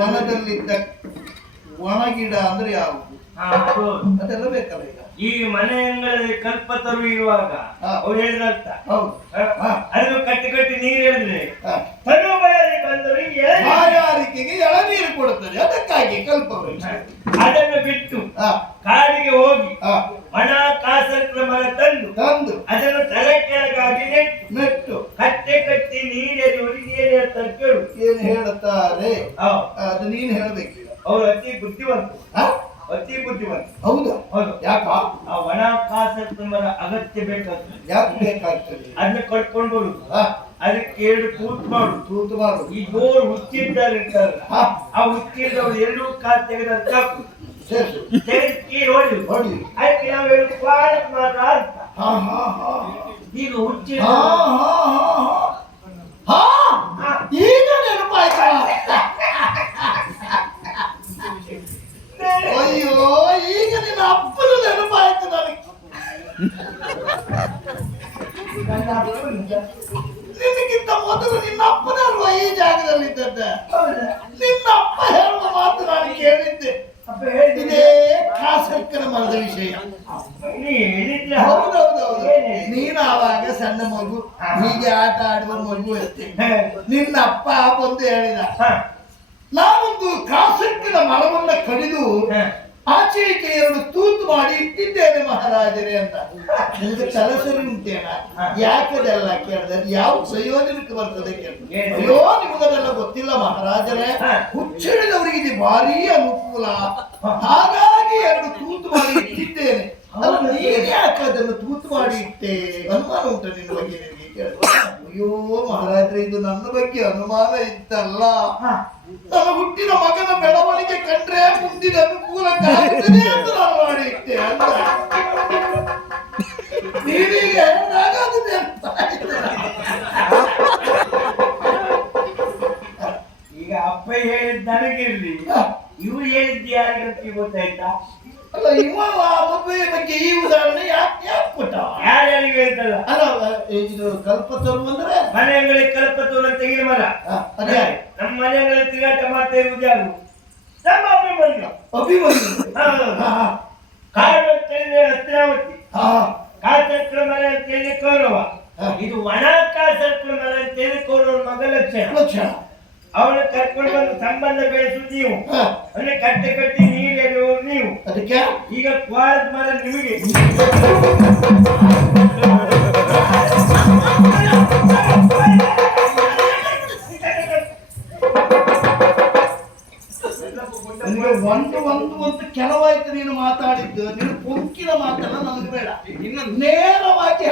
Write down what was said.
ವನದಲ್ಲಿದ್ದ ಒಣಗಿಡ ಅಂದ್ರೆ ಯಾವುದು ಅದೆಲ್ಲ ಬೇಕಲ್ಲ ಈಗ. ಈ ಮನೆ ಅಂಗಳಲ್ಲಿ ಕಲ್ಪತರು ಇರುವಾಗ ಅವ್ರು ಹೇಳಿದ್ರರ್ಥ ಅದನ್ನು ಕಟ್ಟಿ ಕಟ್ಟಿ ನೀರು ಹೇಳಿದ್ರೆ ಬಾಯಾರಿಕೆಗೆ ಎಳನೀರು ಕೊಡುತ್ತದೆ, ಅದಕ್ಕಾಗಿ ಕಲ್ಪವೃಕ್ಷ. ಅದನ್ನು ಬಿಟ್ಟು ಕಾಡಿಗೆ ಹೋಗಿ ಮಣ ಕಾಸರ್ಕರ ಮರ ತಂದು ಅದನ್ನು ತಲೆ ಕೆಳಗಾಗಿ ನೆಟ್ಟು ಕಟ್ಟೆ ಕಟ್ಟಿ ನೀರೆದುವರಿಗೆ ಏನ್ ಹೇಳ್ತಾರೆ ಕೇಳು. ಏನ್ ಹೇಳ್ತಾರೆ ಅದು ನೀನ್ ಹೇಳಬೇಕೀಗ. ಅವ್ರು ಅತಿ ಬುದ್ಧಿವಂತ. ಹೌದಾ? ಹೌದು. ಯಾಕ ಆ ಒಣ ಕಾಸರ್ಕರ ಮರ ಅಗತ್ಯ ಬೇಕಾಗ್ತದೆ. ಯಾಕೆ ಬೇಕಾಗ್ತದೆ? ಅದನ್ನ ಕಟ್ಕೊಂಡು ಬರುದು, ಅದಕ್ಕೆ ಎರಡು ತೂತು ಮಾಡು. ಈ ಬೋರ್ ಹುಚ್ಚಿದ್ದಾರೆ ಆ ಹುಚ್ಚಿದ್ದವ್ರು ಎರಡು ಕಾಲು ತೆಗೆದ ಚಾಕು ಹೊಡಿ. ಅದಕ್ಕೆ ನಾವು ಹೇಳುದು ಪಾಲಕ್ ಮಾತ್ರ ಅಂತ. ಈಗ ಹುಚ್ಚಿ ಈಗ ನೆನಪಾಯ್ತಾ? ಅಯ್ಯೋ, ಈಗ ನಿನ್ನ ಅಪ್ಪನ ನೆನಪಾಯ್ತು ನನಗೆ. ನಿನಗಿಂತ ಮೊದಲು ನಿನ್ನ ಅಪ್ಪನ ಅಲ್ವಾ ಈ ಜಾಗದಲ್ಲಿ ಇದ್ದದ್ದ? ನಿನ್ನ ಅಪ್ಪ ಹೇಳುವ ಮಾತು ನಾನು ಕೇಳಿದ್ದೆ. ಇದೇ ಕಾಸರ್ಕರ ಮರದ ವಿಷಯ. ಹೌದೌದೌದು. ನೀನು ಆವಾಗ ಸಣ್ಣ ಮಗು, ಹೀಗೆ ಆಟ ಆಡುವ ಮಗು ಅಷ್ಟೇ. ನಿನ್ನ ಅಪ್ಪ ಬಂದು ಹೇಳಿದ, ನಾನೊಂದು ಕಾಸರ್ಕರ ಮರವನ್ನ ಕಡಿದು ಆಚೆ ಈಚೆ ಎರಡು ತೂತು ಮಾಡಿ ಇಟ್ಟಿದ್ದೇನೆ ಮಹಾರಾಜರೇ ಅಂತ. ನಿಮಗೆ ತಲಸರಿ ಉಂಟೇನ? ಯಾಕದೆಲ್ಲ ಕೇಳಿದ್ರೆ ಯಾವ ಪ್ರಯೋಜನಕ್ಕೆ ಬರ್ತದೆ ಕೇಳಿದ್ರೆ, ಅಯ್ಯೋ ನಿಮಗದೆಲ್ಲ ಗೊತ್ತಿಲ್ಲ ಮಹಾರಾಜರೇ, ಹುಚ್ಚಿಡಿದವರಿಗೆ ಇದು ಭಾರಿ ಅನುಕೂಲ, ಹಾಗಾಗಿ ಎರಡು ತೂತು ಮಾಡಿ ಇಟ್ಟಿದ್ದೇನೆ. ನೀನ್ ಯಾಕೆ ಅದನ್ನು ತೂತು ಮಾಡಿ ಇಟ್ಟೆ? ಅನುಮಾನ ಉಂಟು ನಿನ್ನ ಬಗ್ಗೆ ನಿನಗೆ ಕೇಳಿದ್ರೆ? ಅಯ್ಯೋ ಮಹಾರಾಜರೇ, ಇದು ನನ್ನ ಬಗ್ಗೆ ಅನುಮಾನ ಇತ್ತಲ್ಲ. ನನ್ನ ಹುಟ್ಟಿನ ಮಗನ ಬೆಳವಣಿಗೆ ಕಂಡ್ರೆ ಮುಂದಿನ ಅನುಕೂಲಕ್ಕಾಗುತ್ತದೆ ಅಂತ ನಾನು ಮಾಡಿ ಇಟ್ಟೆ ಅಂತ. ನೀರಿಗೆ ಈಗ ಅಪ್ಪ ಹೇಳಿದ್ ನನಗಿರ್ಲಿ, ಇವ್ರು ಹೇಳಿದ್ದು ಯಾರಿಗಂತ ಗೊತ್ತಾಯ್ತಾ? ಅಲ್ಲ, ಇವ ಮದುವೆ ಬಗ್ಗೆ ಈ ಉದಾಹರಣೆ ಯಾಕೆ ಕೊಟ್ಟ? ಯಾರ್ಯಾರಿಗೆ ಹೇಳ್ತಲ್ಲ. ಅಲ್ಲ, ಇದು ಕಲ್ಪತರು ಅಂದ್ರೆ ಮನೆ ಅಂಗಡಿ ಕಲ್ಪತರು ಅಂತ ತೆಗಿನ ಮರ. ನಮ್ಮ ಮನೆ ಅಂಗಡಿ ತಿರುಗಾಟ ಮಾಡ್ತಾ ಇರುವುದು ಯಾರು? ನಮ್ಮ ಅಭಿಮನ್ಯು. ಕಾಡು ಅಂತ ಹೇಳಿದ್ರೆ ಹಸ್ತಿನಾವತಿ, ಕಾಸರ್ಕರ ಮರ ಅಂತ ಹೇಳಿ ಕೌರವ. ಇದು ಒಣ ಕಾಸರ್ಕರ ಮರ ಅಂತ ಹೇಳಿ ಕೌರವ ಮಗ ಲಕ್ಷಣ. ಅವನು ಕರ್ಕೊಂಡು ಬಂದು ಸಂಬಂಧ ಬೆಳೆಸುದು ನೀವು, ಅವನಿಗೆ ಕಟ್ಟೆ ಕಟ್ಟಿ ನೀರು ನೀವು. ಅದಕ್ಕೆ ಈಗ ಕ್ವಾರದ ಮರ ನಿಮಗೆ. ಒಂದು ಕೆಲವಾಯ್ತು ನೀನು ಮಾತಾಡಿದ್ದು. ನೀನು ಪೊಂಕಿನ ಮಾತಲ್ಲ ನನಗೆ ಬೇಡ, ನೇರವಾಗಿ